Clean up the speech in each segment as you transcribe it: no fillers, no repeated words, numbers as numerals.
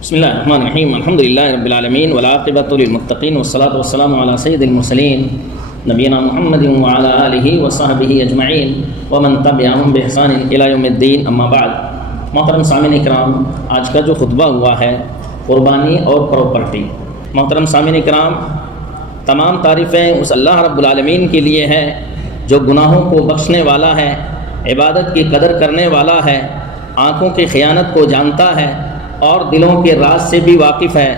بسم اللہ الرحمن الرحیم الحمد للہ رب العالمین والعاقبۃ للمتقین والصلاۃ والسلام علی سید المرسلین نبینا محمد وعلی آلہ وصحبہ اجمعین ومن تبعہم بإحسان الی یوم الدین اما بعد۔ محترم سامعین اکرام، آج کا جو خطبہ ہوا ہے قربانی اور پراپرٹی۔ محترم سامعین اکرام، تمام تعریفیں اس اللہ رب العالمین کے لیے ہیں جو گناہوں کو بخشنے والا ہے، عبادت کی قدر کرنے والا ہے، آنکھوں کی خیانت کو جانتا ہے اور دلوں کے راز سے بھی واقف ہے۔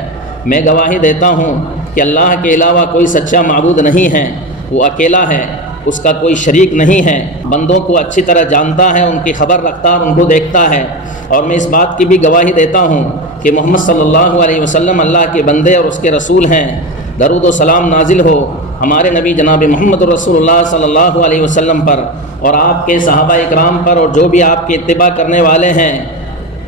میں گواہی دیتا ہوں کہ اللہ کے علاوہ کوئی سچا معبود نہیں ہے، وہ اکیلا ہے، اس کا کوئی شریک نہیں ہے، بندوں کو اچھی طرح جانتا ہے، ان کی خبر رکھتا ہے، ان کو دیکھتا ہے۔ اور میں اس بات کی بھی گواہی دیتا ہوں کہ محمد صلی اللہ علیہ وسلم اللہ کے بندے اور اس کے رسول ہیں۔ درود و سلام نازل ہو ہمارے نبی جناب محمد رسول اللہ صلی اللہ علیہ وسلم پر اور آپ کے صحابہ اکرام پر اور جو بھی آپ کی اتباع کرنے والے ہیں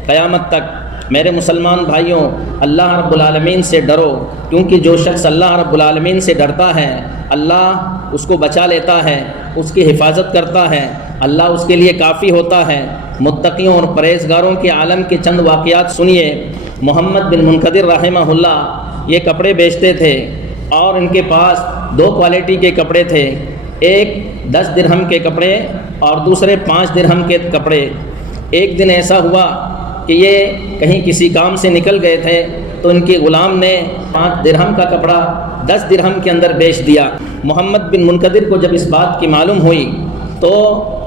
قیامت تک۔ میرے مسلمان بھائیوں، اللہ رب العالمین سے ڈرو، کیونکہ جو شخص اللہ رب العالمین سے ڈرتا ہے اللہ اس کو بچا لیتا ہے، اس کی حفاظت کرتا ہے، اللہ اس کے لیے کافی ہوتا ہے۔ متقیوں اور پرہیزگاروں کے عالم کے چند واقعات سنیے۔ محمد بن منقدر رحمہ اللہ یہ کپڑے بیچتے تھے اور ان کے پاس دو کوالٹی کے کپڑے تھے، ایک 10 درہم کے کپڑے اور دوسرے 5 درہم کے کپڑے۔ ایک دن ایسا ہوا کہ یہ کہیں کسی کام سے نکل گئے تھے تو ان کے غلام نے 5 درہم کا کپڑا 10 درہم کے اندر بیچ دیا۔ محمد بن منقدر کو جب اس بات کی معلوم ہوئی تو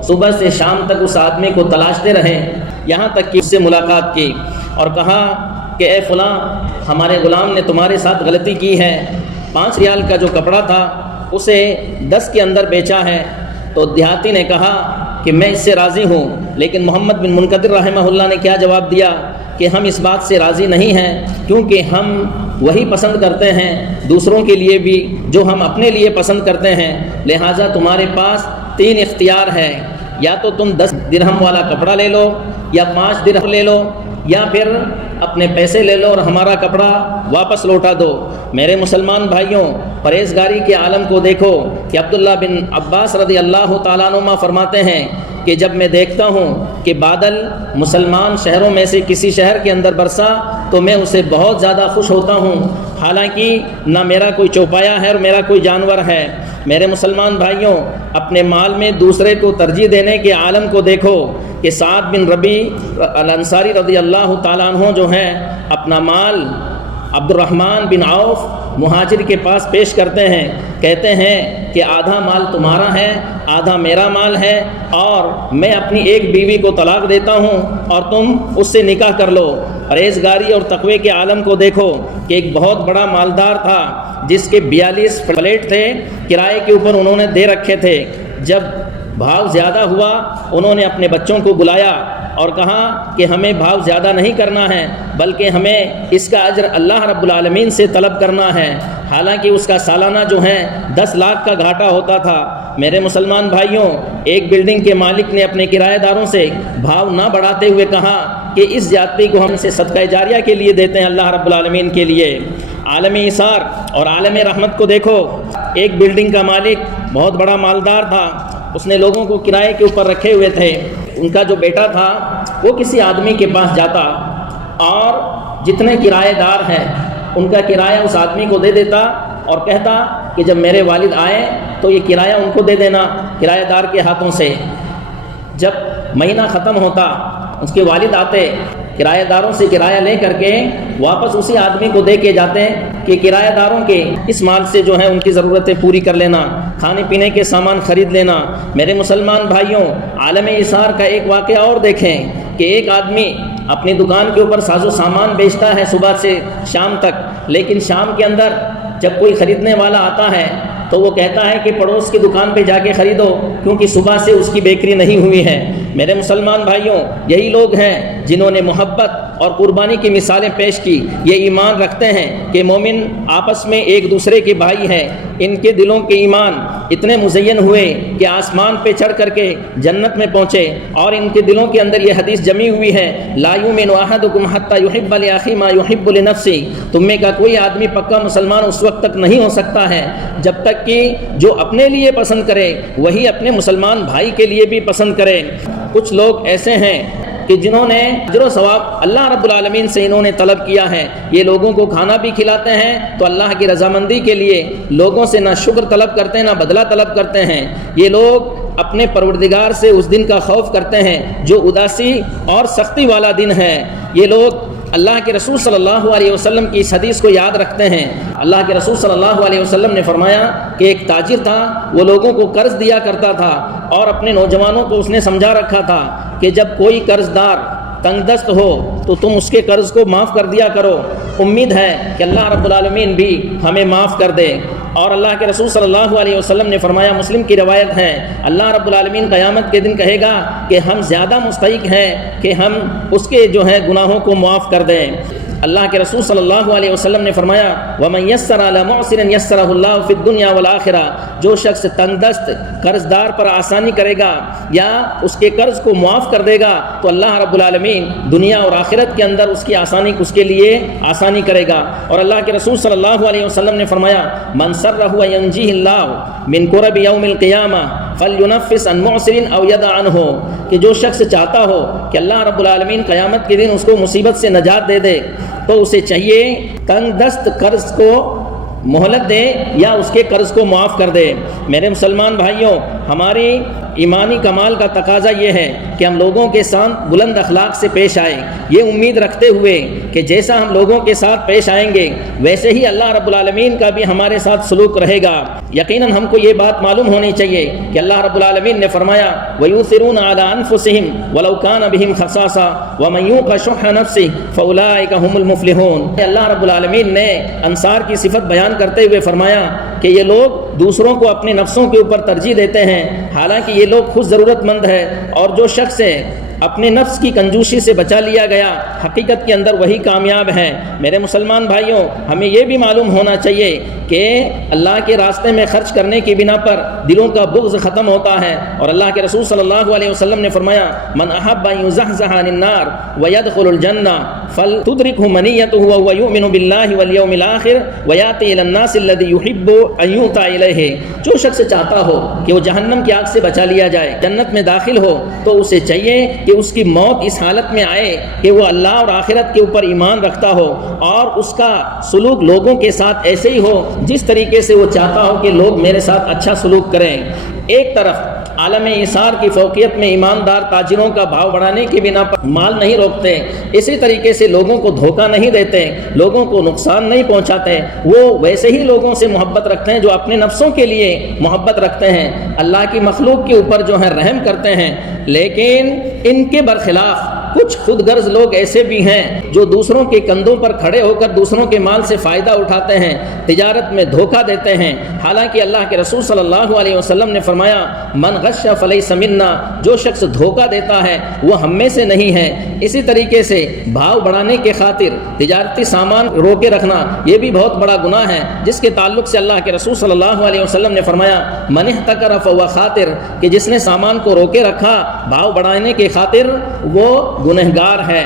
صبح سے شام تک اس آدمی کو تلاشتے رہے، یہاں تک کہ اس سے ملاقات کی اور کہا کہ اے فلاں، ہمارے غلام نے تمہارے ساتھ غلطی کی ہے، 5 ریال کا جو کپڑا تھا اسے 10 کے اندر بیچا ہے۔ تو دیہاتی نے کہا کہ میں اس سے راضی ہوں، لیکن محمد بن منقدر رحمہ اللہ نے کیا جواب دیا کہ ہم اس بات سے راضی نہیں ہیں، کیونکہ ہم وہی پسند کرتے ہیں دوسروں کے لیے بھی جو ہم اپنے لیے پسند کرتے ہیں، لہٰذا تمہارے پاس 3 اختیار ہے، یا تو تم 10 درہم والا کپڑا لے لو، یا 5 درہم لے لو، یا پھر اپنے پیسے لے لو اور ہمارا کپڑا واپس لوٹا دو۔ میرے مسلمان بھائیوں، پرہیزگاری کے عالم کو دیکھو کہ عبداللہ بن عباس رضی اللہ تعالیٰ عنہما فرماتے ہیں کہ جب میں دیکھتا ہوں کہ بادل مسلمان شہروں میں سے کسی شہر کے اندر برسا تو میں اسے بہت زیادہ خوش ہوتا ہوں، حالانکہ نہ میرا کوئی چوپایا ہے اور میرا کوئی جانور ہے۔ میرے مسلمان بھائیوں، اپنے مال میں دوسرے کو ترجیح دینے کے عالم کو دیکھو کہ سعد بن ربیع الانصاری رضی اللہ تعالیٰ عنہ جو ہیں اپنا مال عبد الرحمن بن عوف مہاجر کے پاس پیش کرتے ہیں، کہتے ہیں کہ آدھا مال تمہارا ہے، آدھا میرا مال ہے، اور میں اپنی ایک بیوی کو طلاق دیتا ہوں اور تم اس سے نکاح کر لو۔ پرہیزگاری اور تقوی کے عالم کو دیکھو کہ ایک بہت بڑا مالدار تھا جس کے 42 فلیٹ تھے، کرائے کے اوپر انہوں نے دے رکھے تھے۔ جب بھاؤ زیادہ ہوا انہوں نے اپنے بچوں کو بلایا اور کہا کہ ہمیں بھاؤ زیادہ نہیں کرنا ہے، بلکہ ہمیں اس کا اجر اللہ رب العالمین سے طلب کرنا ہے، حالانکہ اس کا سالانہ جو ہے 10 لاکھ کا گھاٹا ہوتا تھا۔ میرے مسلمان بھائیوں، ایک بلڈنگ کے مالک نے اپنے کرایہ داروں سے بھاؤ نہ بڑھاتے ہوئے کہا کہ اس زیادتی کو ہم سے صدقہ جاریہ کے لیے دیتے ہیں، اللہ رب العالمین کے لیے۔ عالم ایثار اور عالم رحمت کو دیکھو، ایک بلڈنگ کا مالک بہت بڑا مالدار تھا، اس نے لوگوں کو کرائے کے اوپر رکھے ہوئے تھے۔ ان کا جو بیٹا تھا وہ کسی آدمی کے پاس جاتا اور جتنے کرایہ دار ہیں ان کا کرایہ اس آدمی کو دے دیتا اور کہتا کہ جب میرے والد آئے تو یہ کرایہ ان کو دے دینا کرایہ دار کے ہاتھوں سے۔ جب مہینہ ختم ہوتا اس کے والد آتے، کرایہ داروں سے کرایہ لے کر کے واپس اسی آدمی کو دے کے جاتے کہ کرایہ داروں کے اس مال سے جو ہے ان کی ضرورتیں پوری کر لینا، کھانے پینے کے سامان خرید لینا۔ میرے مسلمان بھائیوں، عالم ایثار کا ایک واقعہ اور دیکھیں کہ ایک آدمی اپنی دکان کے اوپر ساز و سامان بیچتا ہے صبح سے شام تک، لیکن شام کے اندر جب کوئی خریدنے والا آتا ہے تو وہ کہتا ہے کہ پڑوس کی دکان پہ جا کے خریدو، کیونکہ صبح سے اس کی بیکری نہیں ہوئی ہے۔ میرے مسلمان بھائیوں، یہی لوگ ہیں جنہوں نے محبت اور قربانی کی مثالیں پیش کی۔ یہ ایمان رکھتے ہیں کہ مومن آپس میں ایک دوسرے کے بھائی ہیں، ان کے دلوں کے ایمان اتنے مزین ہوئے کہ آسمان پہ چڑھ کر کے جنت میں پہنچے، اور ان کے دلوں کے اندر یہ حدیث جمی ہوئی ہے، لا یؤمن احدکم حتی یحب لاخیہ ما یحب لنفسہ۔ تم میں کا کوئی آدمی پکا مسلمان اس وقت تک نہیں ہو سکتا ہے جب تک کہ جو اپنے لیے پسند کرے وہی اپنے مسلمان بھائی کے لیے بھی پسند کرے۔ کچھ لوگ ایسے ہیں کہ جنہوں نے اجر و ثواب اللہ رب العالمین سے انہوں نے طلب کیا ہے، یہ لوگوں کو کھانا بھی کھلاتے ہیں تو اللہ کی رضامندی کے لیے، لوگوں سے نہ شکر طلب کرتے ہیں نہ بدلہ طلب کرتے ہیں۔ یہ لوگ اپنے پروردگار سے اس دن کا خوف کرتے ہیں جو اداسی اور سختی والا دن ہے۔ یہ لوگ اللہ کے رسول صلی اللہ علیہ وسلم کی اس حدیث کو یاد رکھتے ہیں۔ اللہ کے رسول صلی اللہ علیہ وسلم نے فرمایا کہ ایک تاجر تھا، وہ لوگوں کو قرض دیا کرتا تھا اور اپنے نوجوانوں کو اس نے سمجھا رکھا تھا کہ جب کوئی قرض دار تنگ دست ہو تو تم اس کے قرض کو معاف کر دیا کرو، امید ہے کہ اللہ رب العالمین بھی ہمیں معاف کر دے۔ اور اللہ کے رسول صلی اللہ علیہ وسلم نے فرمایا، مسلم کی روایت ہے، اللہ رب العالمین قیامت کے دن کہے گا کہ ہم زیادہ مستحق ہیں کہ ہم اس کے گناہوں کو معاف کر دیں۔ اللہ کے رسول صلی اللہ علیہ وسلم نے فرمایا، وَمَن يَسَّرَ عَلَى مُعْسِرٍ يَسَّرَهُ اللَّهُ فِي الدُّنْيَا وَالْآخِرَةِ، جو شخص تنگ دست قرض دار پر آسانی کرے گا یا اس کے قرض کو معاف کر دے گا تو اللہ رب العالمین دنیا اور آخرت کے اندر اس کی آسانی اس کے لیے آسانی کرے گا۔ اور اللہ کے رسول صلی اللہ علیہ وسلم نے فرمایا، مَن سَرَّهُ أَن يَنجِيهِ اللَّهُ مِن كُرَبِ يَوْمِ الْقِيَامَةِ فَلْيُنَفِّسْ عَن مُعْسِرٍ أَوْ يَدْعَ عَنْهُ، کہ جو شخص چاہتا ہو کہ اللہ رب العالمین قیامت کے دن اس کو مصیبت سے نجات دے دے تو اسے چاہیے تنگ دست قرض کو مہلت دے یا اس کے قرض کو معاف کر دے۔ میرے مسلمان بھائیوں، ہماری ایمانی کمال کا تقاضا یہ ہے کہ ہم لوگوں کے ساتھ بلند اخلاق سے پیش آئیں، یہ امید رکھتے ہوئے کہ جیسا ہم لوگوں کے ساتھ پیش آئیں گے ویسے ہی اللہ رب العالمین کا بھی ہمارے ساتھ سلوک رہے گا۔ یقیناً ہم کو یہ بات معلوم ہونی چاہیے کہ اللہ رب العالمین نے فرمایا، وَيُؤْثِرُونَ عَلَىٰ أَنفُسِهِمْ وَلَوْ كَانَ بِهِمْ خَصَاصَةٌ وَمَن يُوقَ شُحَّ نَفْسِهِ فَأُولَٰئِكَ هُمُ الْمُفْلِحُونَ۔ اللہ رب العالمین نے انصار کی صفت بیان کرتے ہوئے فرمایا کہ یہ لوگ دوسروں کو اپنے نفسوں کے اوپر ترجیح دیتے ہیں، حالانکہ یہ لوگ خود ضرورت مند ہے، اور جو شخص ہے اپنے نفس کی کنجوسی سے بچا لیا گیا حقیقت کے اندر وہی کامیاب ہے۔ میرے مسلمان بھائیوں، ہمیں یہ بھی معلوم ہونا چاہیے کہ اللہ کے راستے میں خرچ کرنے کی بنا پر دلوں کا بغض ختم ہوتا ہے، اور اللہ کے رسول صلی اللہ علیہ وسلم نے فرمایا، من احب ان يزحزح عن النار ويدخل الجنہ فلتدركه منيته وهو يؤمن بالله واليوم الآخر ويأتي الى الناس الذي يحب ان يؤتى اليه۔ جو شخص چاہتا ہو کہ وہ جہنم کی آگ سے بچا لیا جائے، جنت میں داخل ہو، تو اسے چاہیے کہ اس کی موت اس حالت میں آئے کہ وہ اللہ اور آخرت کے اوپر ایمان رکھتا ہو اور اس کا سلوک لوگوں کے ساتھ ایسے ہی ہو جس طریقے سے وہ چاہتا ہو کہ لوگ میرے ساتھ اچھا سلوک کریں۔ ایک طرف عالم ایثار کی فوقیت میں ایماندار تاجروں کا بھاؤ بڑھانے کی بنا پر مال نہیں روکتے، اسی طریقے سے لوگوں کو دھوکہ نہیں دیتے، لوگوں کو نقصان نہیں پہنچاتے، وہ ویسے ہی لوگوں سے محبت رکھتے ہیں جو اپنے نفسوں کے لیے محبت رکھتے ہیں، اللہ کی مخلوق کے اوپر رحم کرتے ہیں۔ لیکن ان کے برخلاف کچھ خود غرض لوگ ایسے بھی ہیں جو دوسروں کے کندھوں پر کھڑے ہو کر دوسروں کے مال سے فائدہ اٹھاتے ہیں، تجارت میں دھوکہ دیتے ہیں، حالانکہ اللہ کے رسول صلی اللہ علیہ وسلم نے فرمایا، من غش فلیس منا، جو شخص دھوکہ دیتا ہے وہ ہم میں سے نہیں ہے۔ اسی طریقے سے بھاؤ بڑھانے کے خاطر تجارتی سامان روکے رکھنا یہ بھی بہت بڑا گناہ ہے، جس کے تعلق سے اللہ کے رسول صلی اللہ علیہ وسلم نے فرمایا، من احتکر فہو خاطر، کہ جس نے سامان کو روکے رکھا بھاؤ بڑھانے کے خاطر وہ گنہگار ہے۔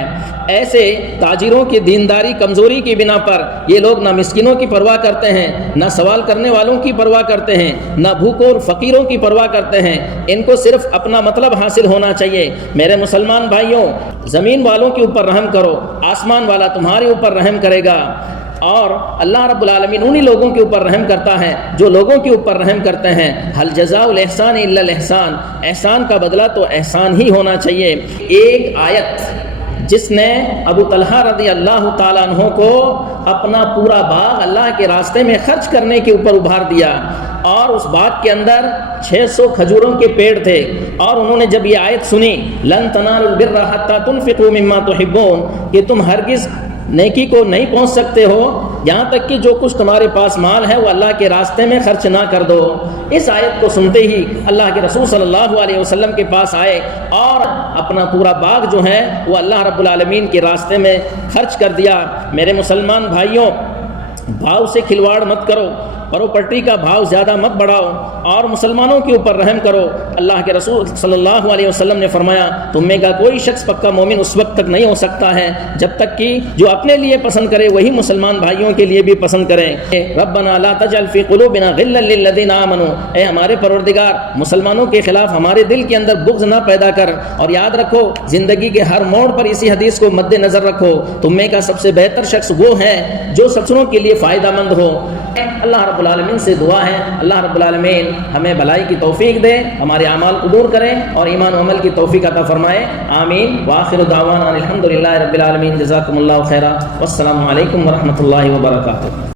ایسے تاجروں کی دینداری کمزوری کی بنا پر یہ لوگ نہ مسکینوں کی پرواہ کرتے ہیں، نہ سوال کرنے والوں کی پرواہ کرتے ہیں، نہ بھوکوں اور فقیروں کی پرواہ کرتے ہیں، ان کو صرف اپنا مطلب حاصل ہونا چاہیے۔ میرے مسلمان بھائیوں، زمین والوں کے اوپر رحم کرو، آسمان والا تمہارے اوپر رحم کرے گا، اور اللہ رب العالمین انہی لوگوں کے اوپر رحم کرتا ہے جو لوگوں کے اوپر رحم کرتے ہیں۔ حل جزاء الاحسان الا الاحسان، احسان کا بدلہ تو احسان ہی ہونا چاہیے۔ ایک آیت جس نے ابو طلحہ رضی اللہ تعالیٰ عنہ کو اپنا پورا باغ اللہ کے راستے میں خرچ کرنے کے اوپر ابھار دیا، اور اس باغ کے اندر 600 کھجوروں کے پیڑ تھے، اور انہوں نے جب یہ آیت سنی، لن تنالوا البر حتى تنفقوا مما تحبون، کہ تم ہرگز نیکی کو نہیں پہنچ سکتے ہو یہاں تک کہ جو کچھ تمہارے پاس مال ہے وہ اللہ کے راستے میں خرچ نہ کر دو۔ اس آیت کو سنتے ہی اللہ کے رسول صلی اللہ علیہ وسلم کے پاس آئے اور اپنا پورا باغ وہ اللہ رب العالمین کے راستے میں خرچ کر دیا۔ میرے مسلمان بھائیوں، بھاؤ سے کھلواڑ مت کرو، پراپرٹی کا بھاؤ زیادہ مت بڑھاؤ اور مسلمانوں کے اوپر رحم کرو۔ اللہ کے رسول صلی اللہ علیہ وسلم نے فرمایا تم میں کا کوئی شخص پکا مومن اس وقت تک نہیں ہو سکتا ہے جب تک کہ جو اپنے لیے پسند کرے وہی مسلمان بھائیوں کے لیے بھی پسند کریں۔ ربنا لا تجعل فی قلوبنا غلا للذین آمنوا، اے ہمارے پروردگار مسلمانوں کے خلاف ہمارے دل کے اندر بغض نہ پیدا کر۔ اور یاد رکھو زندگی کے ہر موڑ پر اسی حدیث کو مد نظر رکھو، تم میں کا سب سے بہتر شخص وہ ہے جو سبوں کے لیے فائدہ مند ہو۔ اللہ رب العالمین سے دعا ہے اللہ رب العالمین ہمیں بھلائی کی توفیق دے، ہمارے اعمال قبول کرے اور ایمان و عمل کی توفیق عطا فرمائے، آمین۔ وآخر دعوانا الحمدللہ رب العالمین، جزاکم اللہ خیرا، والسلام علیکم ورحمۃ اللہ وبرکاتہ۔